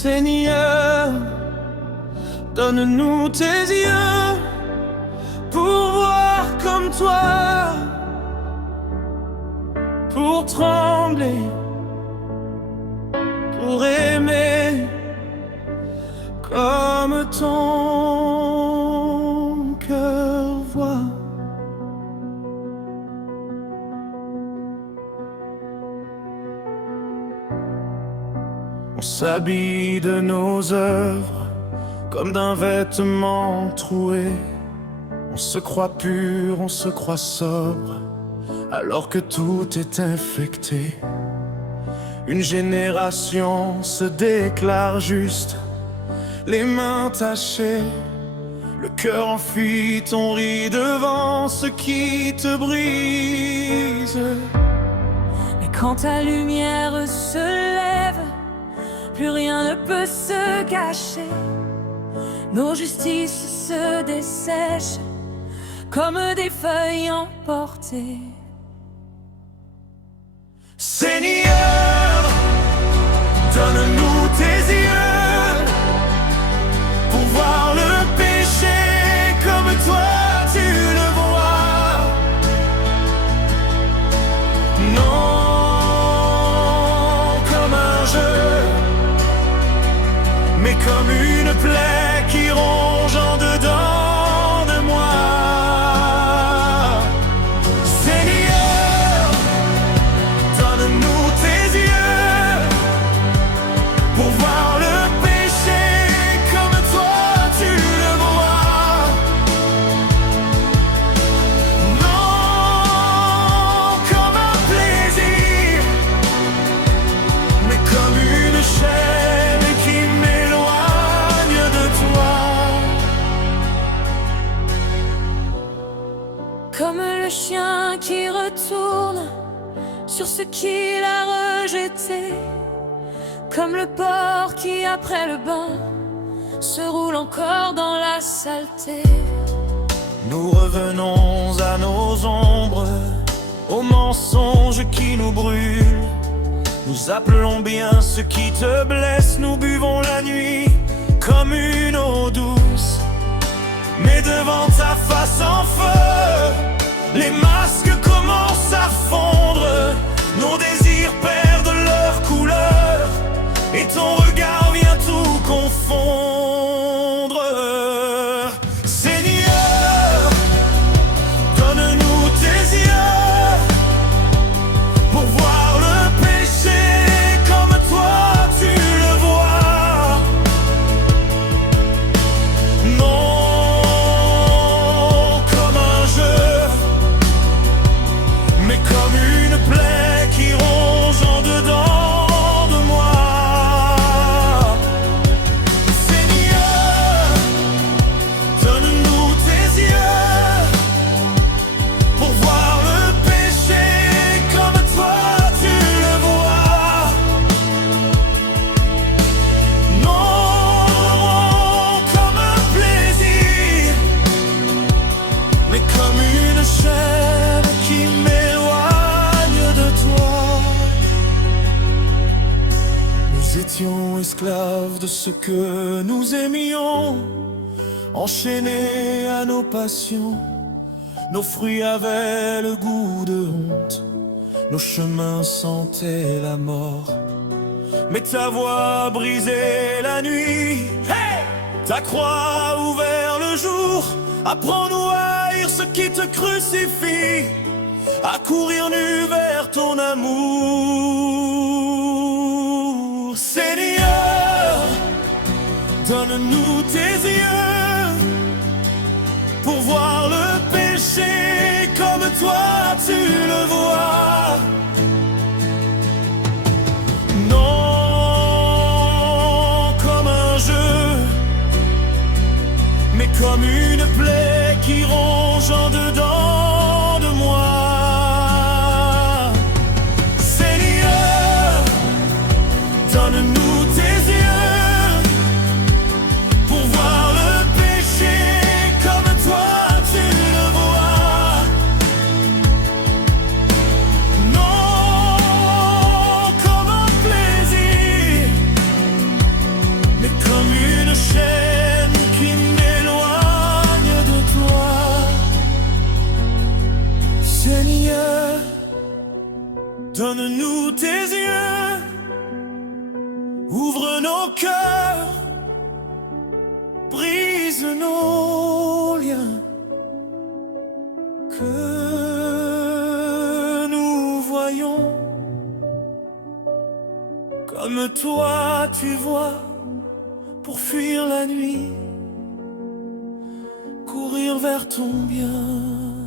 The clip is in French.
Seigneur, donne-nous tes yeux pour voir comme toi, pour trembler, pour aimer comme ton cœur voit. On s'habille de nos œuvres comme d'un vêtement troué. On se croit pur, on se croit sobre, alors que tout est infecté. Une génération se déclare juste, les mains tachées, le cœur en fuite. On rit devant ce qui te brise. Mais quand ta lumière se lève, plus rien ne peut se cacher. Nos justices se dessèchent comme des feuilles emportées. Seigneur, donne-nous tes yeux pour voir le péché comme toi tu le vois. Non comme un jeu, mais comme une plaie qui ronge en dedans de moi. Seigneur, donne-nous tes yeux pour voir le péché comme toi tu le vois. Non comme un plaisir, mais comme une chaîne qui m'éloigne de toi. Comme le chien qui retourne sur ce qu'il a rejeté, comme le porc qui après le bain se roule encore dans la saleté. Nous revenons à nos ombres, aux mensonges qui nous brûlent. Nous appelons bien ce qui te blesse. Nous buvons la nuit comme une eau douce, mais devant ta face en feu, les masques commencent à fondre. Nos désirs perdent leur couleur et ton regard vient tout confondre. Seigneur, donne-nous tes yeux pour voir le péché comme toi tu le vois. Non comme un jeu, mais comme une plaie qui ronge en dedans de moi. Seigneur, donne-nous tes yeux pour voir le péché comme toi tu le vois. Non comme un plaisir, mais comme une chaîne qui m'éloigne de toi. Nous étions esclaves de ce que nous aimions, enchaînés à nos passions. Nos fruits avaient le goût de honte, nos chemins sentaient la mort. Mais ta voix a brisé la nuit, hey! Ta croix a ouvert le jour. Apprends-nous à haïr ce qui te crucifie, à courir nu vers ton amour. Seigneur, donne-nous tes yeux pour voir le péché comme toi tu le vois. Non comme un jeu, mais comme une plaie qui ronge en dedans de moi. Seigneur, donne-nous tes yeux pour voir le péché comme toi tu le vois. Non comme un plaisir, Donne-nous tes yeux, ouvre nos cœurs, brise nos liens, que nous voyons comme toi tu vois, pour fuir la nuit, courir vers ton bien.